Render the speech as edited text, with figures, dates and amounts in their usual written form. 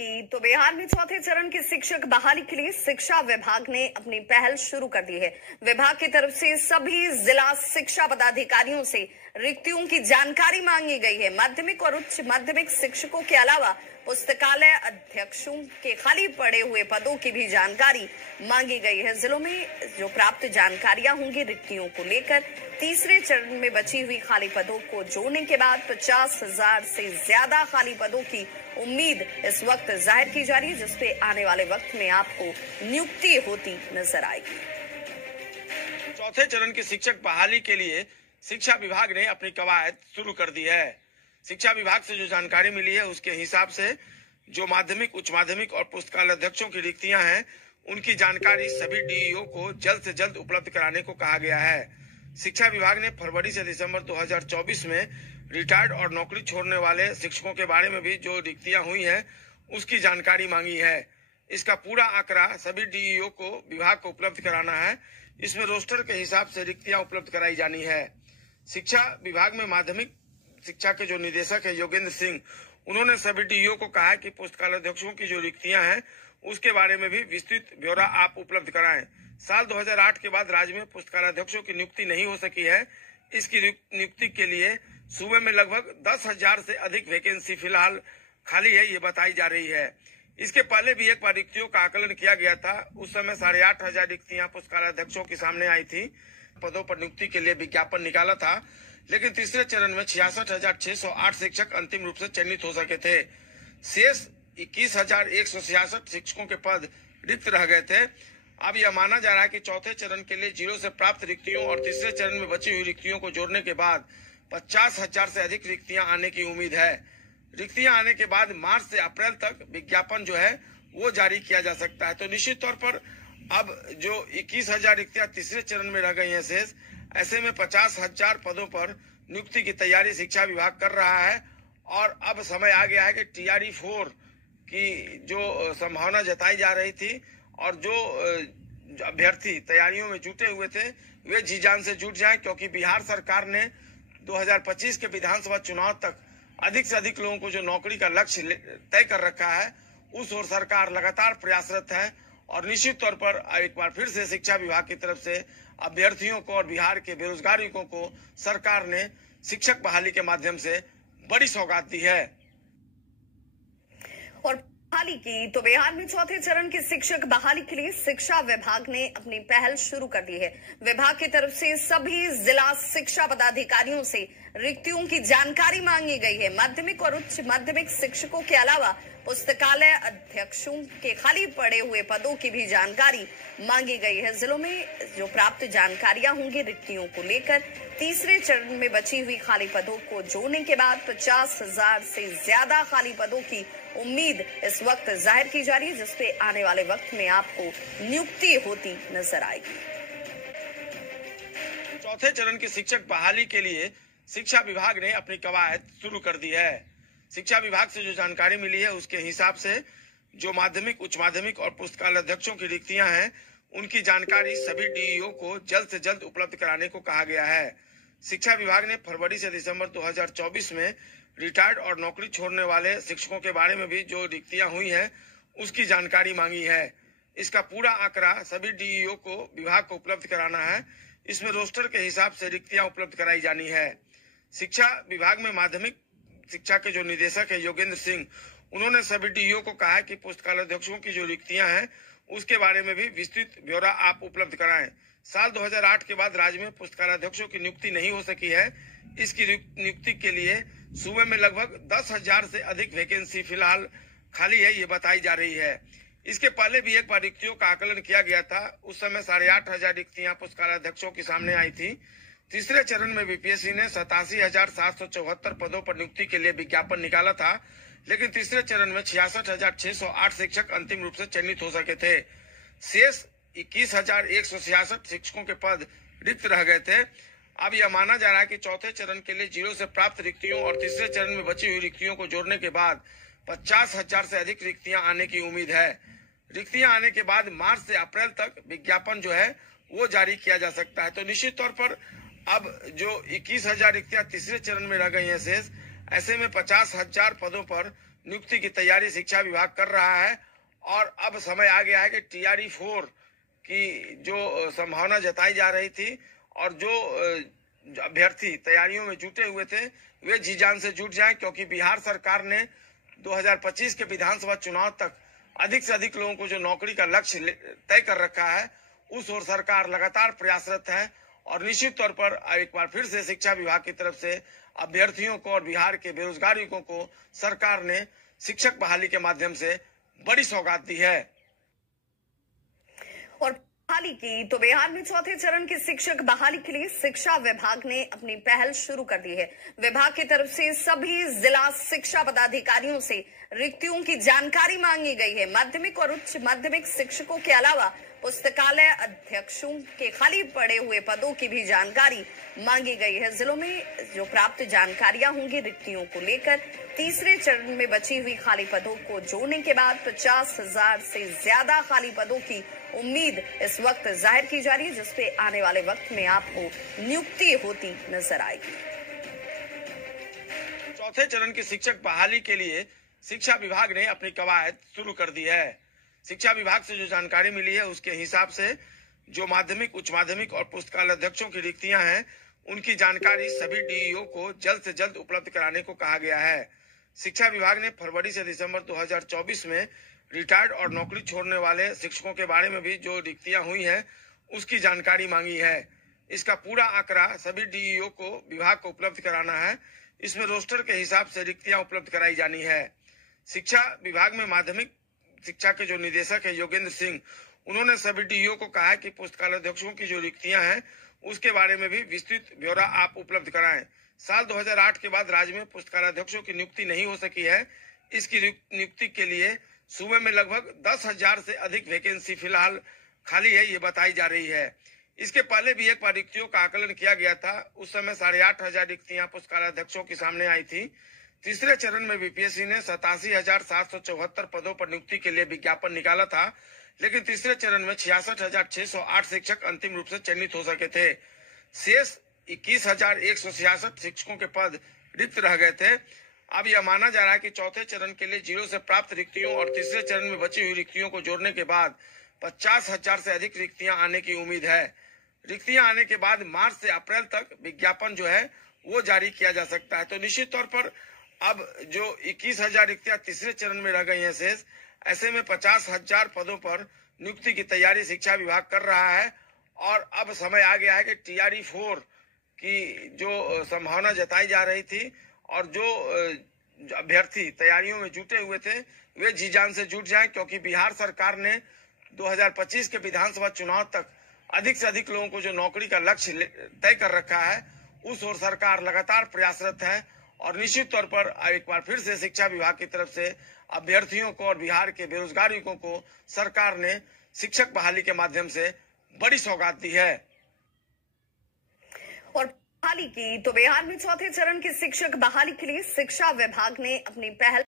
की तो बिहार में चौथे चरण की शिक्षक बहाली के लिए शिक्षा विभाग ने अपनी पहल शुरू कर दी है। विभाग की तरफ से सभी जिला शिक्षा पदाधिकारियों से रिक्तियों की जानकारी मांगी गई है। माध्यमिक और उच्च माध्यमिक शिक्षकों के अलावा पुस्तकालय अध्यक्षों के खाली पड़े हुए पदों की भी जानकारी मांगी गई है। जिलों में जो प्राप्त जानकारियां होंगी रिक्तियों को लेकर तीसरे चरण में बची हुई खाली पदों को जोड़ने के बाद 50,000 से ज्यादा खाली पदों की उम्मीद इस वक्त जाहिर की जा रही है, जिसपे आने वाले वक्त में आपको नियुक्ति होती नजर आएगी। चौथे चरण की शिक्षक बहाली के लिए शिक्षा विभाग ने अपनी कवायद शुरू कर दी है। शिक्षा विभाग से जो जानकारी मिली है उसके हिसाब से जो माध्यमिक, उच्च माध्यमिक और पुस्तकालय अध्यक्षों की रिक्तियां हैं उनकी जानकारी सभी डीईओ को जल्द से जल्द उपलब्ध कराने को कहा गया है। शिक्षा विभाग ने फरवरी से दिसंबर 2024 में रिटायर्ड और नौकरी छोड़ने वाले शिक्षकों के बारे में भी जो रिक्तियां हुई हैं उसकी जानकारी मांगी है। इसका पूरा आंकड़ा सभी डीईओ को विभाग को उपलब्ध कराना है। इसमें रोस्टर के हिसाब से रिक्तियां उपलब्ध कराई जानी है। शिक्षा विभाग में माध्यमिक शिक्षा के जो निदेशक है योगेंद्र सिंह, उन्होंने सभी डीईओ को कहा है कि पुस्तकालय अध्यक्षों की जो रिक्तियां हैं उसके बारे में भी विस्तृत ब्यौरा आप उपलब्ध कराएं। साल 2008 के बाद राज्य में पुस्तकालय अध्यक्षों की नियुक्ति नहीं हो सकी है। इसकी नियुक्ति के लिए सूबे में लगभग 10,000 से अधिक वैकेंसी फिलहाल खाली है, ये बताई जा रही है। इसके पहले भी एक बार रिक्तियों का आकलन किया गया था। उस समय 8,500 रिक्तियां पुस्तकालय अध्यक्षों के सामने आई थी। पदों पर नियुक्ति के लिए विज्ञापन निकाला था, लेकिन तीसरे चरण में 66,608 शिक्षक अंतिम रूप से चयनित हो सके थे। शेष 21,166 शिक्षकों के पद रिक्त रह गए थे। अब यह माना जा रहा है कि चौथे चरण के लिए जिलों से प्राप्त रिक्तियों और तीसरे चरण में बची हुई रिक्तियों को जोड़ने के बाद 50,000 से अधिक रिक्तियां आने की उम्मीद है। रिक्तियां आने के बाद मार्च से अप्रैल तक विज्ञापन जो है वो जारी किया जा सकता है। तो निश्चित तौर पर अब जो 21,000 रिक्तियां तीसरे चरण में रह गई हैं शेष, ऐसे में 50,000 पदों पर नियुक्ति की तैयारी शिक्षा विभाग कर रहा है। और अब समय आ गया है कि TRE 4 की जो संभावना जताई जा रही थी और जो अभ्यर्थी तैयारियों में जुटे हुए थे वे जी जान से जुट जाएं, क्योंकि बिहार सरकार ने 2025 के विधानसभा चुनाव तक अधिक से अधिक लोगों को जो नौकरी का लक्ष्य तय कर रखा है उस ओर सरकार लगातार प्रयासरत है। और निश्चित तौर पर एक बार फिर से शिक्षा विभाग की तरफ से अभ्यर्थियों को और बिहार के बेरोजगार युवकों को सरकार ने शिक्षक बहाली के माध्यम से बड़ी सौगात दी है। और बहाली की तो बिहार में चौथे चरण की शिक्षक बहाली के लिए शिक्षा विभाग ने अपनी पहल शुरू कर दी है। विभाग की तरफ से सभी जिला शिक्षा पदाधिकारियों से रिक्तियों की जानकारी मांगी गई है। माध्यमिक और उच्च माध्यमिक शिक्षकों के अलावा पुस्तकालय अध्यक्षों के खाली पड़े हुए पदों की भी जानकारी मांगी गई है। जिलों में जो प्राप्त जानकारियां होंगी रिक्तियों को लेकर तीसरे चरण में बची हुई खाली पदों को जोड़ने के बाद 50,000 से ज्यादा खाली पदों की उम्मीद इस वक्त जाहिर की जा रही है, जिसपे आने वाले वक्त में आपको नियुक्ति होती नजर आएगी। चौथे चरण की शिक्षक बहाली के लिए शिक्षा विभाग ने अपनी कवायद शुरू कर दी है। शिक्षा विभाग से जो जानकारी मिली है उसके हिसाब से जो माध्यमिक, उच्च माध्यमिक और पुस्तकालय अध्यक्षों की रिक्तियां हैं उनकी जानकारी सभी डीईओ को जल्द से जल्द उपलब्ध कराने को कहा गया है। शिक्षा विभाग ने फरवरी से दिसंबर 2024 में रिटायर्ड और नौकरी छोड़ने वाले शिक्षकों के बारे में भी जो रिक्तियां हुई हैं उसकी जानकारी मांगी है। इसका पूरा आंकड़ा सभी डीईओ को विभाग को उपलब्ध कराना है। इसमें रोस्टर के हिसाब से रिक्तियां उपलब्ध कराई जानी है। शिक्षा विभाग में माध्यमिक शिक्षा के जो निदेशक है योगेंद्र सिंह, उन्होंने सभी डीईओ को कहा है कि पुस्तकालय अध्यक्षों की जो रिक्तियां हैं उसके बारे में भी विस्तृत ब्यौरा आप उपलब्ध कराएं। साल 2008 के बाद राज्य में पुस्तकालय अध्यक्षों की नियुक्ति नहीं हो सकी है। इसकी नियुक्ति के लिए सूबे में लगभग 10,000 से अधिक वैकेंसी फिलहाल खाली है, ये बताई जा रही है। इसके पहले भी एक बार रिक्तियों का आकलन किया गया था। उस समय 8,500 रिक्तियां पुस्तकालय अध्यक्षों के सामने आई थी। तीसरे चरण में बीपीएससी ने 87,774 पदों पर नियुक्ति के लिए विज्ञापन निकाला था, लेकिन तीसरे चरण में 66,608 शिक्षक अंतिम रूप से चयनित हो सके थे। शेष 21,166 शिक्षकों के पद रिक्त रह गए थे। अब यह माना जा रहा है कि चौथे चरण के लिए जिलों से प्राप्त रिक्तियों और तीसरे चरण में बची हुई रिक्तियों को जोड़ने के बाद 50,000 से अधिक रिक्तियां आने की उम्मीद है। रिक्तियां आने के बाद मार्च से अप्रैल तक विज्ञापन जो है वो जारी किया जा सकता है। तो निश्चित तौर पर अब जो 21,000 रिक्तियां तीसरे चरण में रह गई हैं शेष, ऐसे में 50,000 पदों पर नियुक्ति की तैयारी शिक्षा विभाग कर रहा है और अब समय आ गया है कि TRE 4 की जो संभावना जताई जा रही थी और जो अभ्यर्थी तैयारियों में जुटे हुए थे वे जी जान से जुट जाएं, क्योंकि बिहार सरकार ने 2025 के विधानसभा चुनाव तक अधिक से अधिक लोगों को जो नौकरी का लक्ष्य तय कर रखा है उस ओर सरकार लगातार प्रयासरत है। और निश्चित तौर पर एक बार फिर से शिक्षा विभाग की तरफ से अभ्यर्थियों को और बिहार के बेरोजगार युवकों को सरकार ने शिक्षक बहाली के माध्यम से बड़ी सौगात दी है। और बहाली की तो बिहार में चौथे चरण की शिक्षक बहाली के लिए शिक्षा विभाग ने अपनी पहल शुरू कर दी है। विभाग की तरफ से सभी जिला शिक्षा पदाधिकारियों से रिक्तियों की जानकारी मांगी गई है। माध्यमिक और उच्च माध्यमिक शिक्षकों के अलावा पुस्तकालय अध्यक्षों के खाली पड़े हुए पदों की भी जानकारी मांगी गई है। जिलों में जो प्राप्त जानकारियां होंगी रिक्तियों को लेकर तीसरे चरण में बची हुई खाली पदों को जोड़ने के बाद 50,000 से ज्यादा खाली पदों की उम्मीद इस वक्त जाहिर की जा रही है, जिसपे आने वाले वक्त में आपको नियुक्ति होती नजर आएगी। चौथे चरण की शिक्षक बहाली के लिए शिक्षा विभाग ने अपनी कवायद शुरू कर दी है। शिक्षा विभाग से जो जानकारी मिली है उसके हिसाब से जो माध्यमिक, उच्च माध्यमिक और पुस्तकालय अध्यक्षों की रिक्तियां हैं उनकी जानकारी सभी DEO को जल्द से जल्द उपलब्ध कराने को कहा गया है। शिक्षा विभाग ने फरवरी से दिसंबर 2024 में रिटायर्ड और नौकरी छोड़ने वाले शिक्षकों के बारे में भी जो रिक्तियां हुई हैं उसकी जानकारी मांगी है। इसका पूरा आंकड़ा सभी DEO को विभाग को उपलब्ध कराना है। इसमें रोस्टर के हिसाब से रिक्तियां उपलब्ध कराई जानी है। शिक्षा विभाग में माध्यमिक शिक्षा के जो निदेशक है योगेंद्र सिंह, उन्होंने सभी DEO को कहा है कि पुस्तकालय अध्यक्षों की जो रिक्तियां हैं उसके बारे में भी विस्तृत ब्यौरा आप उपलब्ध कराएं। साल 2008 के बाद राज्य में पुस्तकालय अध्यक्षों की नियुक्ति नहीं हो सकी है। इसकी नियुक्ति के लिए सूबे में लगभग 10,000 से अधिक वैकेंसी फिलहाल खाली है, ये बताई जा रही है। इसके पहले भी एक बार रिक्तियों का आकलन किया गया था। उस समय 8,500 रिक्तियां पुस्तकालय अध्यक्षों के सामने आई थी। तीसरे चरण में BPSC ने 87,774 पदों पर नियुक्ति के लिए विज्ञापन निकाला था, लेकिन तीसरे चरण में 66,608 शिक्षक अंतिम रूप से चयनित हो सके थे। शेष 21,166 शिक्षकों के पद रिक्त रह गए थे। अब यह माना जा रहा है कि चौथे चरण के लिए जीरो से प्राप्त रिक्तियों और तीसरे चरण में बची हुई रिक्तियों को जोड़ने के बाद 50,000 से अधिक रिक्तियां आने की उम्मीद है। रिक्तियां आने के बाद मार्च से अप्रैल तक विज्ञापन जो है वो जारी किया जा सकता है। तो निश्चित तौर पर अब जो 21,000 रिक्तियां तीसरे चरण में रह गई हैं शेष, ऐसे में 50,000 पदों पर नियुक्ति की तैयारी शिक्षा विभाग कर रहा है और अब समय आ गया है कि TRE 4 की जो संभावना जताई जा रही थी और जो अभ्यर्थी तैयारियों में जुटे हुए थे वे जी जान से जुट जाएं, क्योंकि बिहार सरकार ने 2025 के विधानसभा चुनाव तक अधिक से अधिक लोगों को जो नौकरी का लक्ष्य तय कर रखा है उस ओर सरकार लगातार प्रयासरत है। और निश्चित तौर पर एक बार फिर से शिक्षा विभाग की तरफ से अभ्यर्थियों को और बिहार के बेरोजगार युवकों को सरकार ने शिक्षक बहाली के माध्यम से बड़ी सौगात दी है। और बहाली की तो बिहार में चौथे चरण की शिक्षक बहाली के लिए शिक्षा विभाग ने अपनी पहल